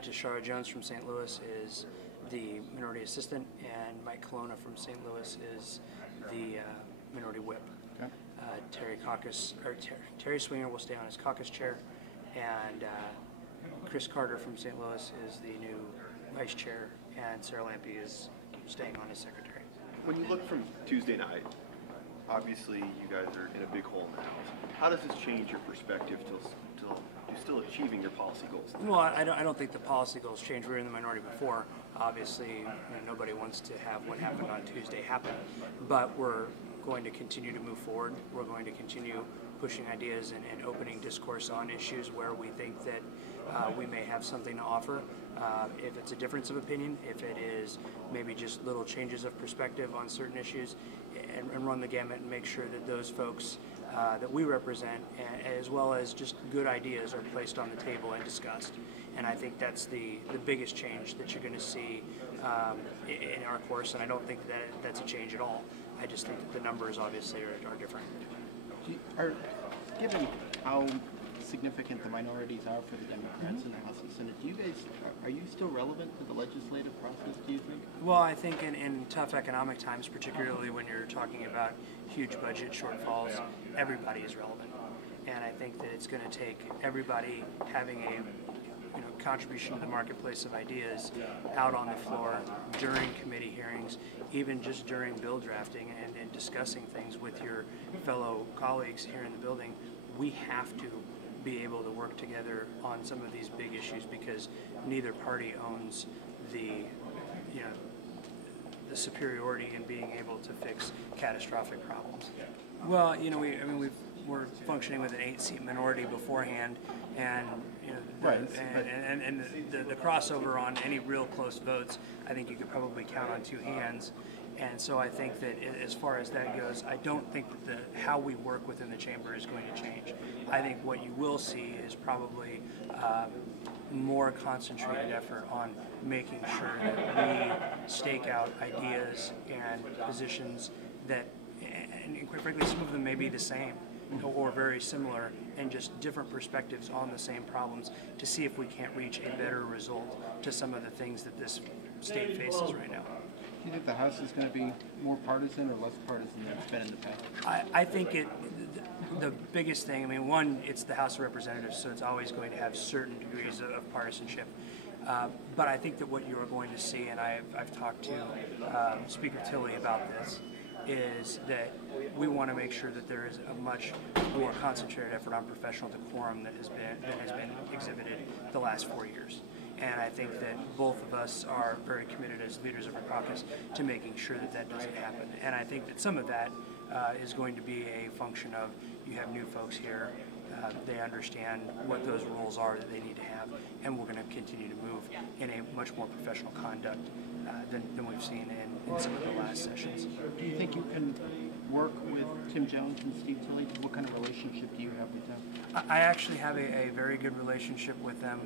Tashara Jones from St. Louis is the minority assistant, and Mike Colonna from St. Louis is the minority whip. Okay. Terry Swinger will stay on as caucus chair, and Chris Carter from St. Louis is the new vice chair, and Sarah Lampe is staying on as secretary. When you look from Tuesday night, obviously you guys are in a big hole in the house. How does this change your perspective till you're still achieving your policy goals? Well, I don't think the policy goals change. We were in the minority before. Obviously, nobody wants to have what happened on Tuesday happen, but we're going to continue to move forward. We're going to continue pushing ideas and opening discourse on issues where we think that we may have something to offer. If it's a difference of opinion, if it is maybe just little changes of perspective on certain issues, and run the gamut and make sure that those folks that we represent, as well as just good ideas, are placed on the table and discussed. And I think that's the biggest change that you're going to see in our course, and I don't think that that's a change at all. I just think that the numbers obviously are different. Given how significant the minorities are for the Democrats in the House and Senate, are you still relevant to the legislative process, do you think? Well, I think in tough economic times, particularly when you're talking about huge budget shortfalls, everybody is relevant. And I think that it's going to take everybody having a contribution to the marketplace of ideas out on the floor during committee hearings, even just during bill drafting and discussing things with your fellow colleagues here in the building. We have to be able to work together on some of these big issues because neither party owns the superiority in being able to fix catastrophic problems. Well, we're functioning with an 8-seat minority beforehand, and the crossover on any real close votes, I think you could probably count on 2 hands. And so I think that as far as that goes, I don't think that how we work within the chamber is going to change. I think what you will see is probably more concentrated effort on making sure that we stake out ideas and positions that, and quite frankly, some of them may be the same or very similar, and just different perspectives on the same problems to see if we can't reach a better result to some of the things that this state faces right now. Do you think the House is going to be more partisan or less partisan than it's been in the past? I think the biggest thing, one, it's the House of Representatives, so it's always going to have certain degrees of partisanship. But I think that what you are going to see, and I've talked to Speaker Tilley about this, is that we want to make sure that there is a much more concentrated effort on professional decorum that has been exhibited the last 4 years. And I think that both of us are very committed as leaders of our caucus to making sure that that doesn't happen. And I think that some of that is going to be a function of you have new folks here, they understand what those rules are that they need to have, and we're going to continue to move in a much more professional conduct than we've seen in some of the last sessions. Do you think you can work with Tim Jones and Steve Tilley? What kind of relationship do you have with them? I actually have a very good relationship with them.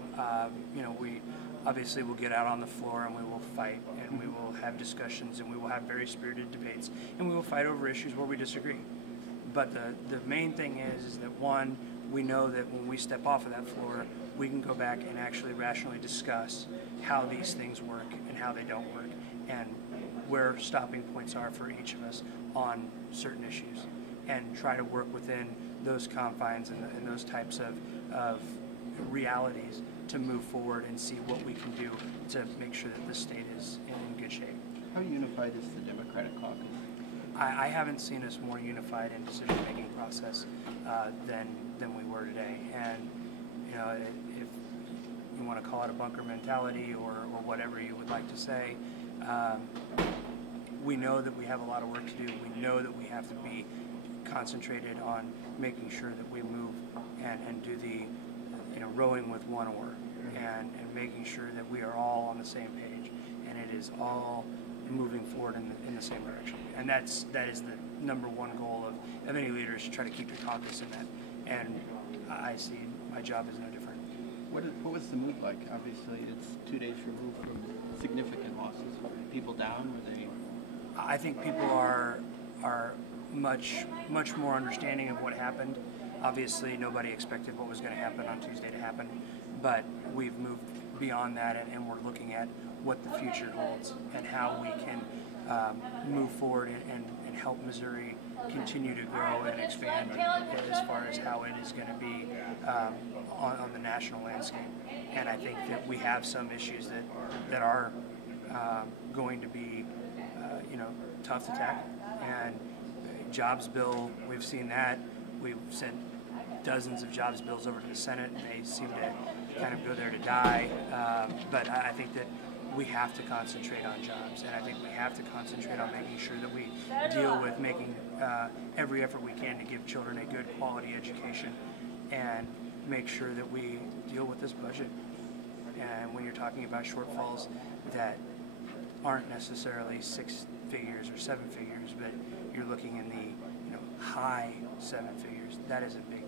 We obviously will get out on the floor and we will fight and we will have discussions and we will have very spirited debates and we will fight over issues where we disagree. But the main thing is that, one, we know that when we step off of that floor, we can go back and actually rationally discuss how these things work and how they don't work and where stopping points are for each of us on certain issues, and try to work within those confines and those types of realities to move forward and see what we can do to make sure that the state is in good shape. How unified is the Democratic caucus? I haven't seen us more unified in decision-making process than we were today. And if you want to call it a bunker mentality or whatever you would like to say, we know that we have a lot of work to do. We know that we have to be concentrated on making sure that we move and do the rowing with one oar and making sure that we are all on the same page and it is all moving forward in the same direction. And that is the number one goal of any leader, is to try to keep your caucus in that. And I see my job is no different. What was the mood like? Obviously, it's 2 days removed from significant losses. Were people down? Were they? I think people are much more understanding of what happened. Obviously, nobody expected what was going to happen on Tuesday to happen, but we've moved beyond that, and we're looking at what the future holds and how we can move forward and help Missouri continue to grow and expand as far as how it is going to be on the national landscape. And I think that we have some issues that are going to be tough to tackle. And jobs bill, we've seen that. We've sent dozens of jobs bills over to the Senate, and they seem to kind of go there to die. But I think that we have to concentrate on jobs, and I think we have to concentrate on making sure that we deal with making every effort we can to give children a good quality education and make sure that we deal with this budget. And when you're talking about shortfalls that aren't necessarily 6 figures or 7 figures, but you're looking in the high 7 figures, that is a big